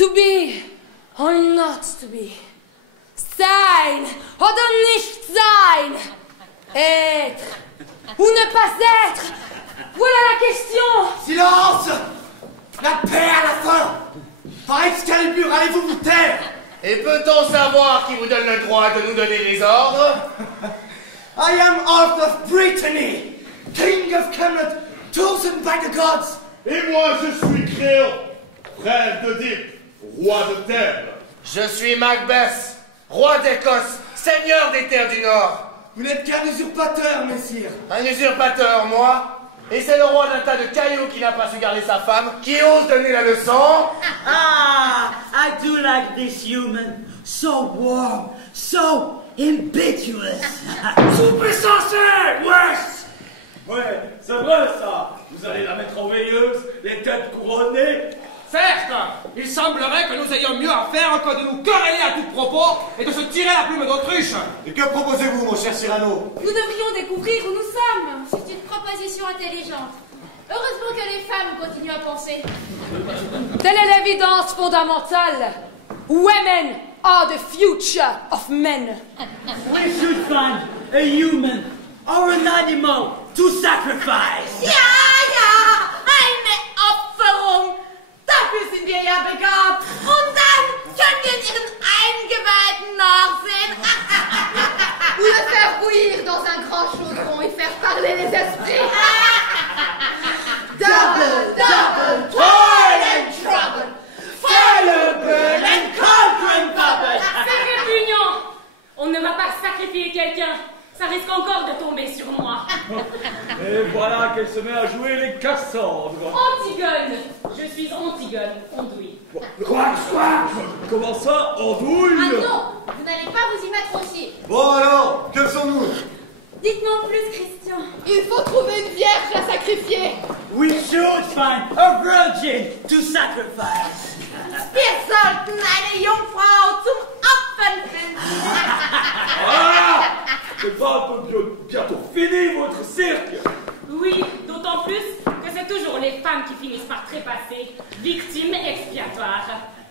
To be or not to be. Sein oder nicht sein. Être ou ne pas être. Voilà la question. Silence! La paix à la fin! Par Excalibur, allez-vous vous taire? Et peut-on savoir qui vous donne le droit de nous donner les ordres? I am Arthur of Brittany, King of Camelot, chosen by the gods. Et moi, je suis Créon, frère d'Oedipe, roi de Thèbes. Je suis Macbeth, roi d'Écosse, seigneur des terres du Nord. Vous n'êtes qu'un usurpateur, messire. Un usurpateur, moi. Et c'est le roi d'un tas de cailloux qui n'a pas su garder sa femme, qui ose donner la leçon. Ah, I do like this human. So warm, so impetuous. Souper censé, wesh! Ouais, c'est vrai ça. Vous allez la mettre en veilleuse, les têtes couronnées. Certes, il semblerait que nous ayons mieux à faire que de nous quereller à tout propos et de se tirer la plume d'autruche. Et que proposez-vous, mon cher Cyrano? Nous devrions découvrir où nous sommes. C'est une proposition intelligente. Heureusement que les femmes continuent à penser. Telle est l'évidence fondamentale. Women are the future of men. We should find a human or an animal to sacrifice. Ja, eine Opferung. Dafür sind wir ja begabt. Und dann können wir in ihren Eingeweiden nachsehen. Ou le faire bouillir dans un grand chaudron et faire parler les esprits. Double, double, toil and trouble. Fire, burn and cauldron bubble. C'est répugnant. On ne va pas sacrifier quelqu'un. Ça risque encore de tomber sur moi. Et voilà qu'elle se met à jouer les Cassandres. Antigone. Je suis Antigone, Ondouille. Quoi? Comment ça, andouille? Ah non, vous n'allez pas vous y mettre aussi. Bon alors, que sommes-nous? Dites-moi en plus, Christian. Il faut trouver une vierge à sacrifier. We should find a virgin to sacrifice. Wir sollten eine Jungfrau zum Opfern finden. Ah! C'est pas un peu bientôt fini votre cirque? Oui, d'autant plus que c'est toujours les femmes qui finissent par trépasser, victimes expiatoires.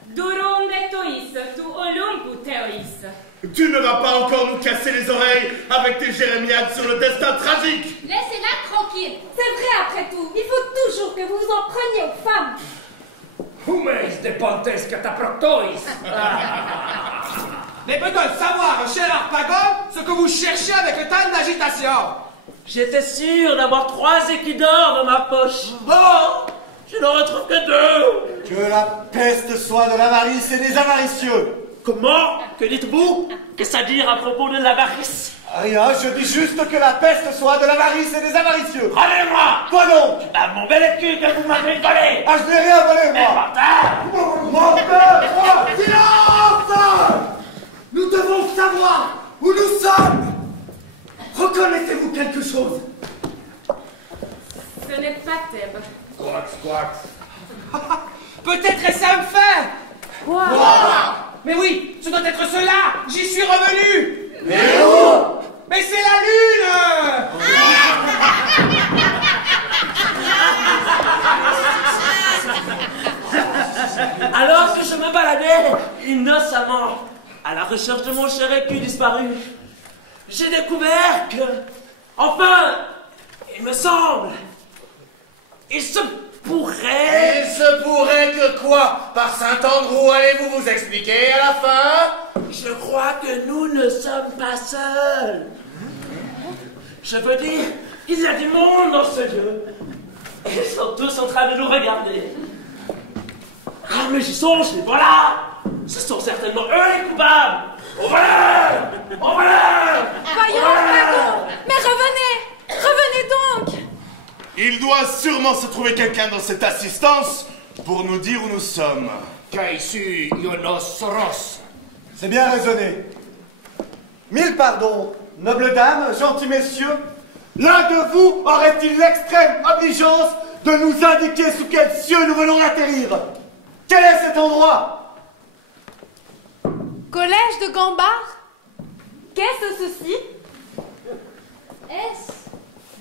Durum tois, tu olumpu teois. Tu ne vas pas encore nous casser les oreilles avec tes jérémiades sur le destin tragique. Laissez-la tranquille. C'est vrai après tout. Il faut toujours que vous vous en preniez aux femmes. Humes de pontes cataproctois. Mais peut-on savoir, cher Harpagon, ce que vous cherchez avec tant d'agitation? J'étais sûr d'avoir 3 écus d'or dans ma poche. Oh, je n'en retrouve que 2. Que la peste soit de l'avarice et des avaricieux. Comment? Que dites-vous? Qu'est-ce à dire à propos de l'avarice? Rien, je dis juste que la peste soit de l'avarice et des avaricieux. Rendez-moi! Quoi donc? Mon bel écu que vous m'avez volé! Ah, je n'ai rien volé, moi. Menteur! Menteur, toi! Silence! Nous devons savoir où nous sommes. Reconnaissez-vous quelque chose? Ce n'est pas Thèbes. Squat. Peut-être est-ce un fait. Quoi? Mais oui, ce doit être cela. J'y suis revenu. Mais où? Mais c'est la lune. Alors que je me baladais innocemment à la recherche de mon cher écu disparu, j'ai découvert que, enfin, il me semble, il se pourrait... Il se pourrait que quoi? Par Saint-Andrew, allez-vous vous expliquer à la fin? Je crois que nous ne sommes pas seuls. Je veux dire, il y a du monde dans ce lieu. Ils sont tous en train de nous regarder. Ah, mais j'y songe, les voilà! Ce sont certainement eux les coupables! Au voleur! Au voleur! Voyons, Harpagon. Mais revenez. Revenez donc. Il doit sûrement se trouver quelqu'un dans cette assistance pour nous dire où nous sommes. Caesu ionos soros. C'est bien raisonné. 1000 pardons, nobles dames, gentils messieurs. L'un de vous aurait-il l'extrême obligeance de nous indiquer sous quel cieux nous venons d'atterrir? Quel est cet endroit? Collège de Gambard? Qu'est-ce ceci? Est-ce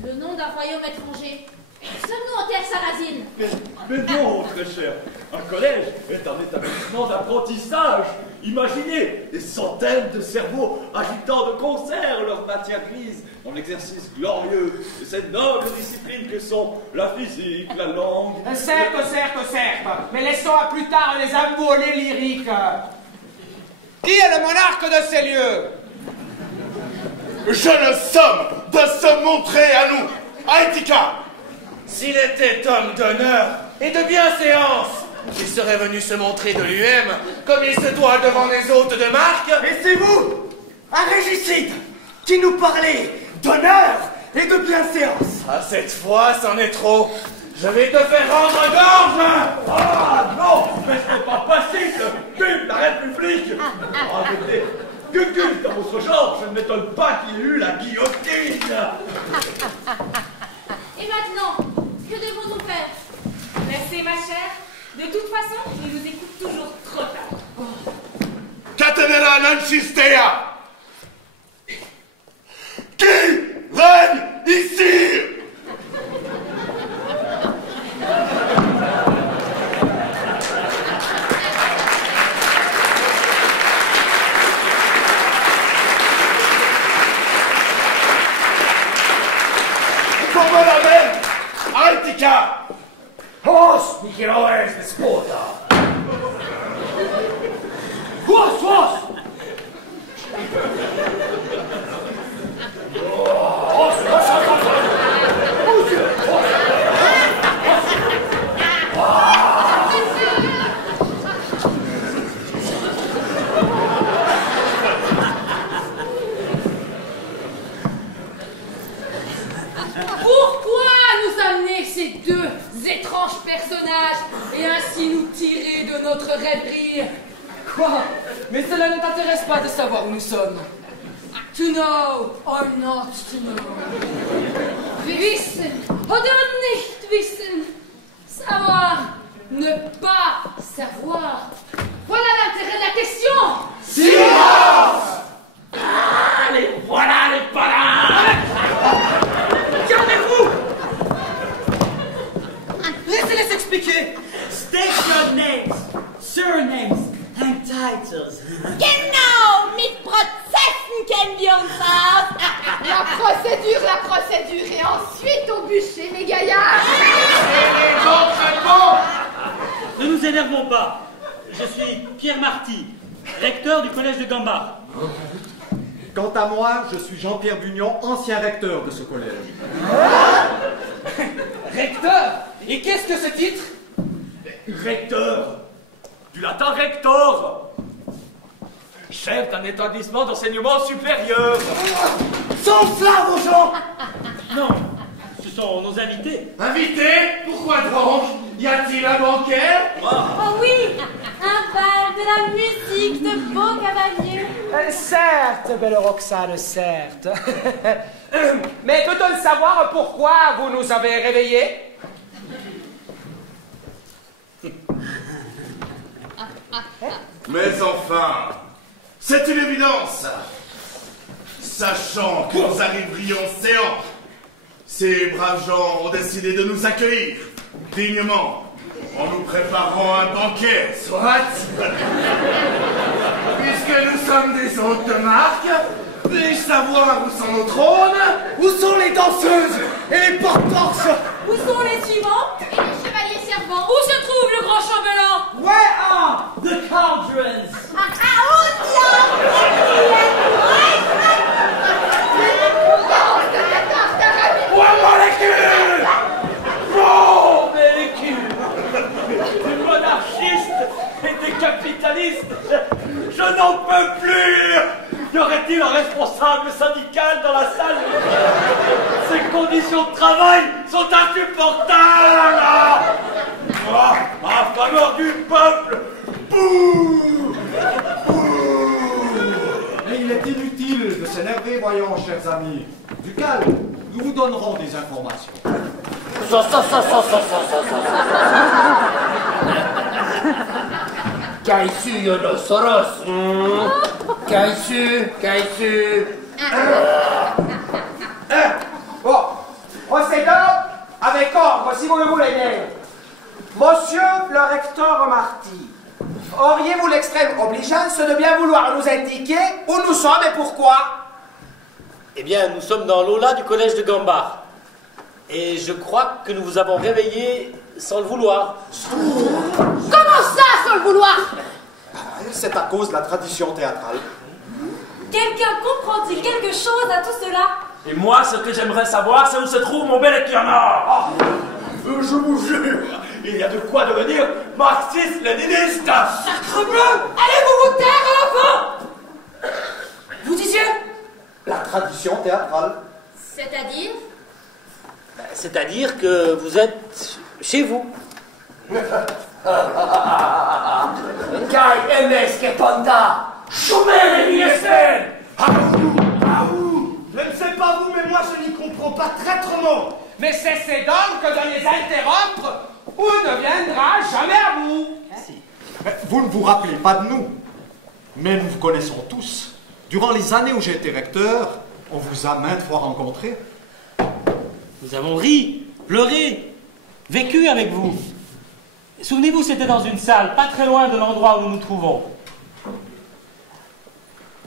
le nom d'un royaume étranger? Sommes-nous en terre sarrasine? Mais non, très cher. Un collège est un établissement d'apprentissage. Imaginez des centaines de cerveaux agitant de concert leur matière grise dans l'exercice glorieux de cette noble discipline que sont la physique, la langue... Certes, mais laissons à plus tard les amours, les lyriques. Qui est le monarque de ces lieux? Je le somme de se montrer à nous, Aetica. S'il était homme d'honneur et de bienséance, il serait venu se montrer de lui-même, comme il se doit devant les hôtes de marque. Et c'est vous, un régicide, qui nous parlez d'honneur et de bienséance. Ah, cette fois, c'en est trop. Je vais te faire rendre gorge. Ah non, mais ce n'est pas possible. Vive la République. Arrêtez. Que dans votre genre, je ne m'étonne pas qu'il y ait eu la guillotine. Et maintenant, que devons-nous faire? Laissez, ma chère. De toute façon, il nous écoute toujours trop tard. Catenella Nanchistea. Qui règne ici? Come la même, Aetica. Os Micheloes despota. Os! Pourquoi nous amener ces deux étranges personnages et ainsi nous tirer de notre rêverie? Quoi? Mais cela ne t'intéresse pas de savoir où nous sommes. To know or not to know. Wissen oder nicht wissen. Savoir, ne pas savoir. Voilà l'intérêt de la question. Silence! Allez, voilà les palabres! Calmez-vous! Laissez-les s'expliquer. State your names, surnames and titles. Genau, mit Prozessen kennen wir uns aus. La procédure, et ensuite au bûcher, mes gaillards. Ne nous énervons pas. Je suis Pierre Marty, recteur du collège de Gambard. Quant à moi, je suis Jean-Pierre Bugnon, ancien recteur de ce collège. Recteur? Et qu'est-ce que ce titre? Recteur, du latin rector, chef d'un établissement d'enseignement supérieur. Sauf là, vos gens! Non, ce sont nos invités. Invité? Pourquoi donc? Y a-t-il un banquet? Oh oui, un bal, de la musique, de beaux cavaliers. Certes, belle Roxane, certes. Mais peut-on savoir pourquoi vous nous avez réveillés? Mais enfin, c'est une évidence. Sachant que nous arriverions séants, ces braves gens ont décidé de nous accueillir dignement en nous préparant un banquet. Soit. Puisque nous sommes des hôtes de marque, puis-je savoir où sont nos trônes? Où sont les danseuses et les porte-torches? Où sont les suivants? Et les chevaliers servants? Où se trouve le grand chambellan? Where are the cauldrons? Oh, mais les culs! Des monarchistes et des capitalistes! Je n'en peux plus! Y aurait-il un responsable syndical dans la salle? Ces conditions de travail sont insupportables! Ah, à faveur du peuple! Bouh! Mais il est inutile de s'énerver, voyons, chers amis. Du calme, nous vous donnerons des informations. Kaisu Yonosoros. Kaisu. Bon, procédons avec ordre. si vous le voulez bien. Monsieur le recteur Marty, auriez-vous l'extrême obligeance de bien vouloir nous indiquer où nous sommes et pourquoi? Eh bien, nous sommes dans l'aula du collège de Gambard. Et je crois que nous vous avons réveillé sans le vouloir. Comment ça, sans le vouloir? C'est à cause de la tradition théâtrale. Quelqu'un comprend-il quelque chose à tout cela? Et moi, ce que j'aimerais savoir, c'est où se trouve mon bel équionnard. Je vous jure, il y a de quoi devenir marxiste-léniniste. Sacrebleu! Allez-vous vous taire, enfant! Vous disiez? La tradition théâtrale. C'est-à-dire? C'est-à-dire que vous êtes chez vous. Kai MS que panda, chômeur et ISN. Je ne sais pas vous, mais moi je n'y comprends pas traîtrement. Mais cessez donc de les interrompre ou ne viendra jamais à vous. Vous ne vous rappelez pas de nous, mais nous vous connaissons tous. Durant les années où j'ai été recteur, on vous a maintes fois rencontrés. Nous avons ri, pleuré, vécu avec vous. Souvenez-vous, c'était dans une salle, pas très loin de l'endroit où nous nous trouvons.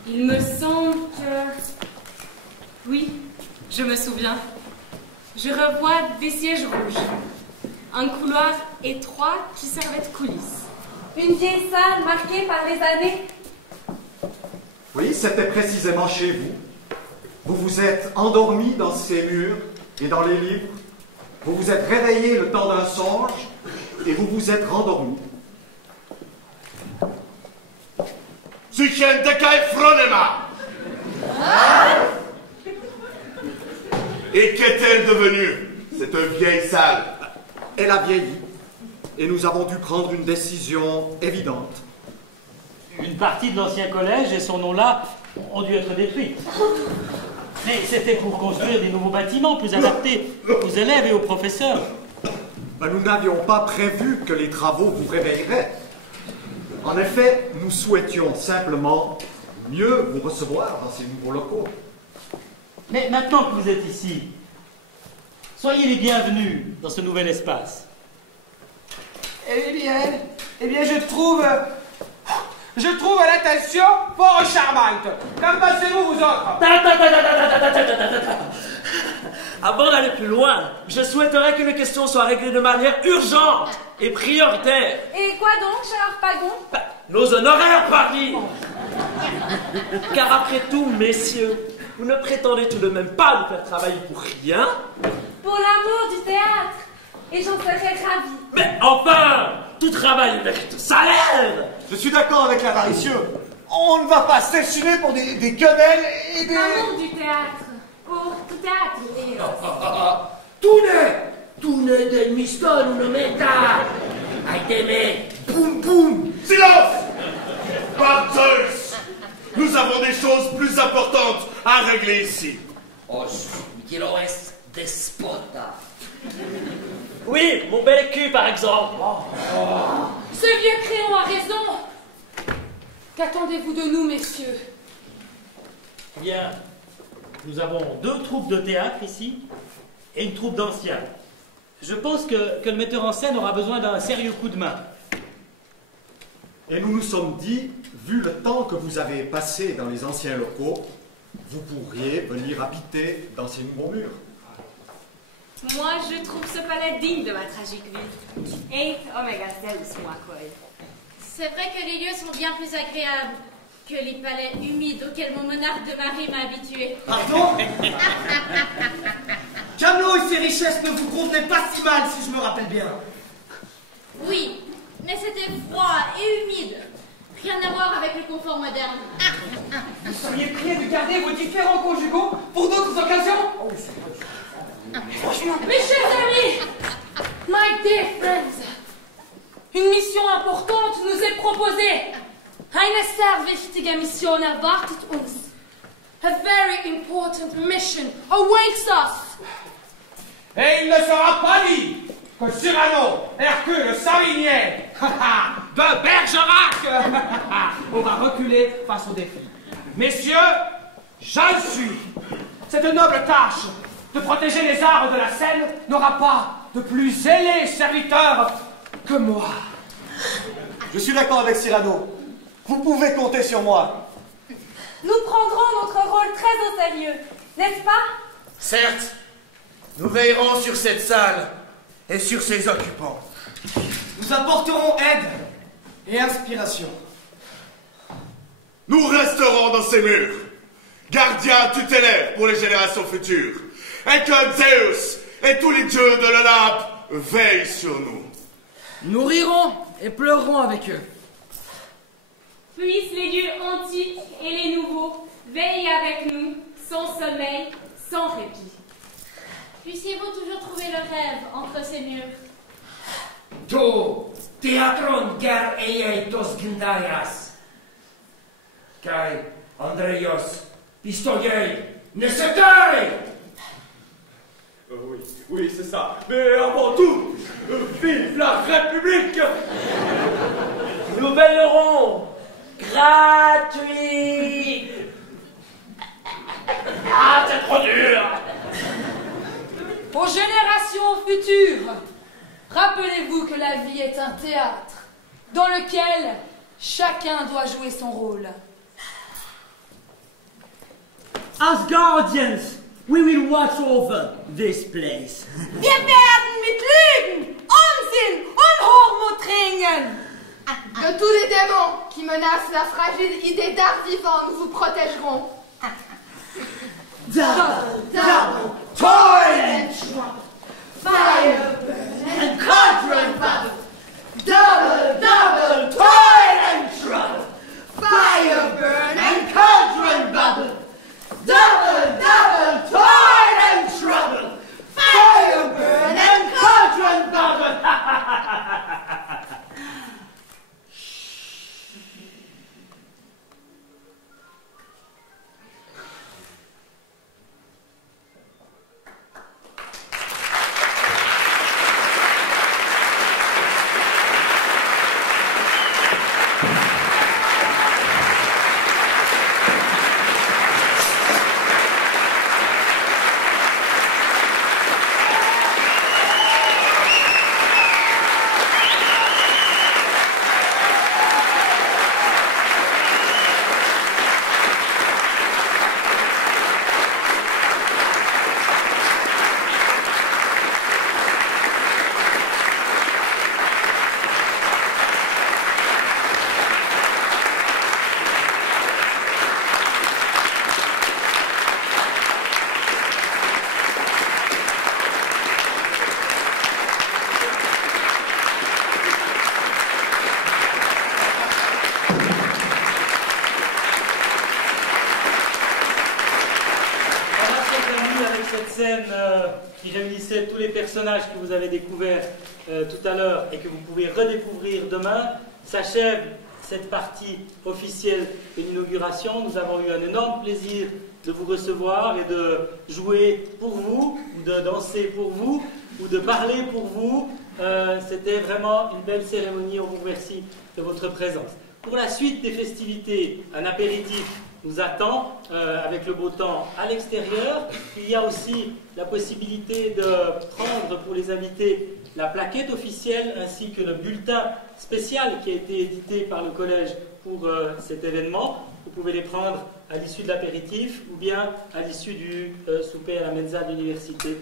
Il me semble que... Oui, je me souviens. Je revois des sièges rouges. Un couloir étroit qui servait de coulisses. Une vieille salle marquée par les années. Oui, c'était précisément chez vous. Vous vous êtes endormi dans ces murs et dans les livres. Vous vous êtes réveillé le temps d'un songe et vous vous êtes rendormi. Sichen de Kai Fronema. Et qu'est-elle devenue, cette vieille salle? Elle a vieilli et nous avons dû prendre une décision évidente. Une partie de l'ancien collège et son nom-là ont dû être détruits. Mais c'était pour construire des nouveaux bâtiments plus adaptés aux élèves et aux professeurs. Nous n'avions pas prévu que les travaux vous réveilleraient. En effet, nous souhaitions simplement mieux vous recevoir dans ces nouveaux locaux. Mais maintenant que vous êtes ici, soyez les bienvenus dans ce nouvel espace. Eh bien, je trouve l'intention fort charmante. Qu'en pensez-vous, vous autres? Avant d'aller plus loin, je souhaiterais que les questions soient réglées de manière urgente et prioritaire. Et quoi donc, cher Harpagon? Nos honoraires, pardi. Car après tout, messieurs, vous ne prétendez tout de même pas nous faire travailler pour rien? Pour l'amour du théâtre. Et j'en serais ravie. Mais enfin, tout travail mérite salaire. Je suis d'accord avec la Varicieux. On ne va pas s'échiner pour des quenelles et des... L'amour du théâtre. Pour tout théâtre. Et... Tune del mistone una meta. Aiteme, boum boum. Silence! Par Zeus! Nous avons des choses plus importantes à régler ici. Os Mikiloes despota. Oui, mon bel cul, par exemple. Ce vieux créon a raison. Qu'attendez-vous de nous, messieurs? Bien, nous avons 2 troupes de théâtre ici et une troupe d'anciens. Je pense que le metteur en scène aura besoin d'un sérieux coup de main. Et nous nous sommes dit, vu le temps que vous avez passé dans les anciens locaux, vous pourriez venir habiter dans ces nouveaux murs. Moi, je trouve ce palais digne de ma tragique vie. Et Omega Zeus, moi, quoi. C'est vrai que les lieux sont bien plus agréables que les palais humides auxquels mon monarque de Marie m'a habitué. Pardon? Camelot et ses richesses ne vous convenaient pas si mal, si je me rappelle bien. Oui, mais c'était froid et humide. Rien à voir avec le confort moderne. Vous seriez priés de garder vos différents conjugaux pour d'autres occasions? Mes chers amis, my dear friends, une mission importante nous est proposée. Eine sehr wichtige Mission erwartet uns. A very important mission awaits us. Et il ne sera pas dit que Cyrano, Hercule, Savinien, de Bergerac, on va reculer face au défi. Messieurs, j'en suis. Cette noble tâche de protéger les arts de la scène n'aura pas de plus zélés serviteurs que moi. Je suis d'accord avec Cyrano. Vous pouvez compter sur moi. Nous prendrons notre rôle très au sérieux, n'est-ce pas? Certes, nous veillerons sur cette salle et sur ses occupants. Nous apporterons aide et inspiration. Nous resterons dans ces murs, gardiens tutélaires pour les générations futures, et que Zeus et tous les dieux de l'Olympe veillent sur nous. Nous rirons et pleurerons avec eux. Puissent les dieux antiques et les nouveaux veiller avec nous, sans sommeil, sans répit. Puissiez-vous toujours trouver le rêve entre ces murs. To theatron ger eitos gndaias. Kai Andreios pistoliei necessitari. Oui, c'est ça. Mais avant tout, vive la République! Nous veillerons gratuit. Ah, c'est trop dur. Aux générations futures, rappelez-vous que la vie est un théâtre dans lequel chacun doit jouer son rôle. As guardians, we will watch over this place. Wir werden mit Lügen, Unsinn und Hochmut ringen. De tous les démons qui menacent la fragile idée d'art vivant, nous vous protégerons. Double, toil and trouble, fire burn and cauldron bubble. Double, toil and trouble, fire burn and cauldron bubble. Double, toil and trouble, fire burn and cauldron bubble. Qui réunissait tous les personnages que vous avez découverts tout à l'heure et que vous pouvez redécouvrir demain, s'achève cette partie officielle de l'inauguration. Nous avons eu un énorme plaisir de vous recevoir et de jouer pour vous, ou de danser pour vous, ou de parler pour vous. C'était vraiment une belle cérémonie. On vous remercie de votre présence. Pour la suite des festivités, un apéritif nous attend avec le beau temps à l'extérieur. Il y a aussi la possibilité de prendre pour les invités la plaquette officielle ainsi que le bulletin spécial qui a été édité par le collège pour cet événement. Vous pouvez les prendre à l'issue de l'apéritif ou bien à l'issue du souper à la mensa de l'université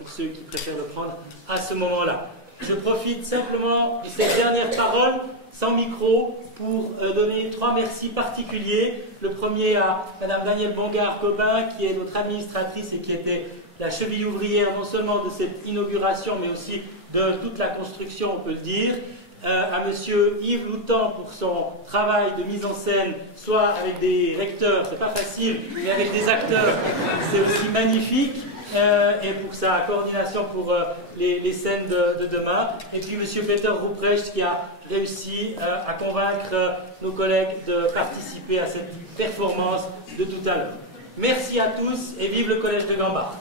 pour ceux qui préfèrent le prendre à ce moment-là. Je profite simplement de cette dernière parole sans micro pour donner 3 merci particuliers. Le premier à Madame Danielle Bongard-Cobin, qui est notre administratrice et qui était la cheville ouvrière non seulement de cette inauguration, mais aussi de toute la construction, on peut le dire. À Monsieur Yves Loutan pour son travail de mise en scène, soit avec des recteurs, c'est pas facile, mais avec des acteurs, c'est aussi magnifique. Et pour sa coordination pour les scènes de demain. Et puis M. Peter Ruprecht qui a réussi à convaincre nos collègues de participer à cette performance de tout à l'heure. Merci à tous et vive le Collège de Gambart.